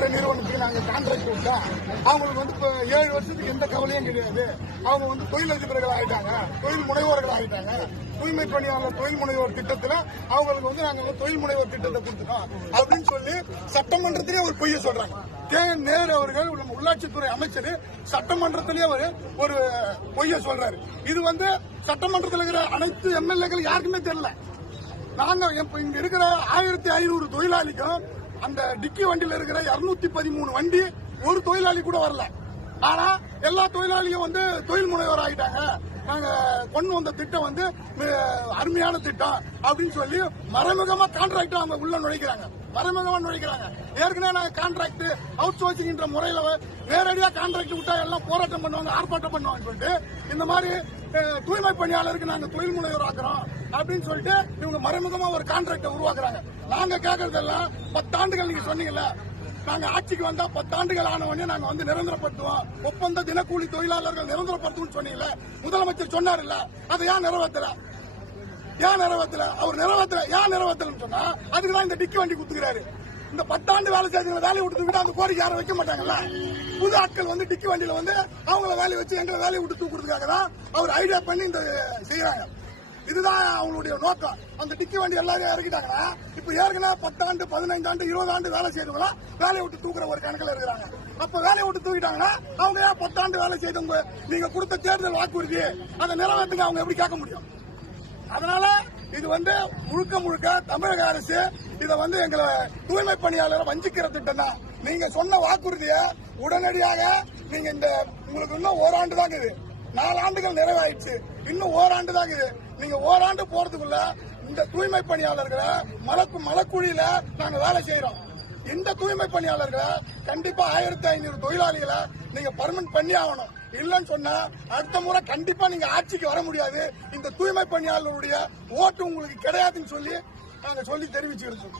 என்ற நிறுவனத்துக்கு நாங்க கான்ட்ராக்ட் விட்டோம். அவங்களுக்கு வந்து இப்ப 7 வருஷத்துக்கு எந்த கவலையும் கிடையாது. அவங்க வந்து தொழிலதிபர்கள் ஆயிட்டாங்க, தொழில் முனைவோர்கள் ஆயிட்டாங்க. தூய்மை பணியாளர் தொழில் முனைவோர் திட்டத்துல அவங்களுக்கு வந்து நாங்க தொழில் முனைவோர் திட்டத்தை கொடுத்துட்டோம் அப்படின்னு சொல்லி சட்டமன்றத்திலே ஒரு பொய்ய சொல்றாங்க. நேரு அவர்கள் உள்ளாட்சித்துறை அமைச்சர் சட்டமன்றத்திலேயே ஒரு பொய்ய சொல்றாரு. இது வந்து சட்டமன்றத்தில் இருக்கிற அனைத்து எம்எல்ஏக்கள் யாருக்குமே தெரியல. நாங்க இங்க இருக்கிற 1500 தொழிலாளிக்கும் அந்த டிக்கி வண்டியில இருக்கிற 213 வண்டி ஒரு தொழிலாளி கூட வரல. ஆனா எல்லா தொழிலாளியும் வந்து தொழில் முனைவோர் ஆகிட்டாங்க. நாங்க கொண்டு வந்த திட்டம் வந்து அருமையான திட்டம் அப்படின்னு சொல்லி மறைமுகமா கான்ட்ராக்ட் அவங்க உள்ள நுழைக்கிறாங்க. ஏற்கனவே நாங்க கான்ட்ராக்ட் அவுட் சோர்சிங் முறையில நேரடியா கான்ட்ராக்ட் விட்டா எல்லாம் போராட்டம் பண்ணுவாங்க, ஆர்ப்பாட்டம் பண்ணுவாங்க சொல்லிட்டு இந்த மாதிரி தூய்மை பணியாளருக்கு நாங்க தொழில் முனைவோர் ஆக்குறோம் அப்படின்னு சொல்லிட்டு இவங்க மறைமுகமா ஒரு கான்ட்ராக்டை உருவாக்குறாங்க. நாங்க கேட்கறதெல்லாம் 10 ஆண்டுகள் நீங்க சொன்னீங்கல்ல, நாங்க ஆட்சிக்கு வந்தா 10 ஆண்டுகள் ஆன உடனே நாங்க வந்து நிரந்தரப்படுத்துவோம், ஒப்பந்த தினக்கூலி தொழிலாளர்கள் நிரந்தரப்படுத்தும் சொன்னீங்கல்ல, முதலமைச்சர் சொன்னார் இல்ல, அதை ஏன் நிறைவேற்றல? அவர் நிறைவேற்றலன்னு சொன்னா அதுக்குதான் இந்த டிக்கி வண்டி குத்துக்கிறாரு. இந்த 10 ஆண்டு வேலை செய்யறவங்க வேலையை விட்டு அந்த கோரிக்கை யாரும் வைக்க மாட்டாங்கல்ல. புது ஆட்கள் வந்து டிக்கி வண்டியில வந்து அவங்கள வேலையை வச்சு எங்களை வேலையை விட்டு தூக்குறதுக்காக தான் அவர் ஐடியா பண்ணி இந்த செய்யறாங்க. இதுதான் அவங்களுடைய நோக்கம். அந்த டிக்கி வண்டி எல்லாரும் இறக்கிட்டாங்கன்னா இப்ப ஏற்கனவே 10 ஆண்டு 15 ஆண்டு 20 ஆண்டு வேலை செய்யறவங்க வேலையை விட்டு தூக்குற ஒரு கணக்கில் இருக்கிறாங்க. அப்ப வேலையை விட்டு தூக்கிட்டாங்கன்னா அவங்க ஏன் 10 ஆண்டு வேலை செய்தவங்க நீங்க கொடுத்த தேர்தல் வாக்குறுதி அதை நிறைவேற்றுங்க அவங்க எப்படி கேட்க முடியும்? அதனால இது வந்து முழுக்க தமிழக அரசு இதை வந்து எங்களை தூய்மை பணியாளரை வஞ்சிக்கிற திட்டம் தான். நீங்க சொன்ன வாக்குறுதிய உடனடியாக நீங்க உங்களுக்கு இன்னும் ஓராண்டு தான் இருக்குது. 4 ஆண்டுகள் நிறைவாயிடுச்சு, இன்னும் ஓராண்டு தான் இருக்குது. நீங்க ஓராண்டு போறதுக்குள்ள இந்த தூய்மை பணியாளர்களை மலக்குழியில நாங்க வேலை செய்யறோம். இந்த தூய்மை பணியாளர்களை கண்டிப்பா 1500 தொழிலாளிகளை நீங்க பர்மனன்ட் பண்ணி ஆகணும். இல்லன்னு சொன்னா அடுத்த முறை கண்டிப்பா நீங்க ஆட்சிக்கு வர முடியாது. இந்த தூய்மை பணியாளர்களுடைய ஓட்டு உங்களுக்கு கிடையாதுன்னு சொல்லி நாங்க தெரிவிச்சுக்கிறோம்.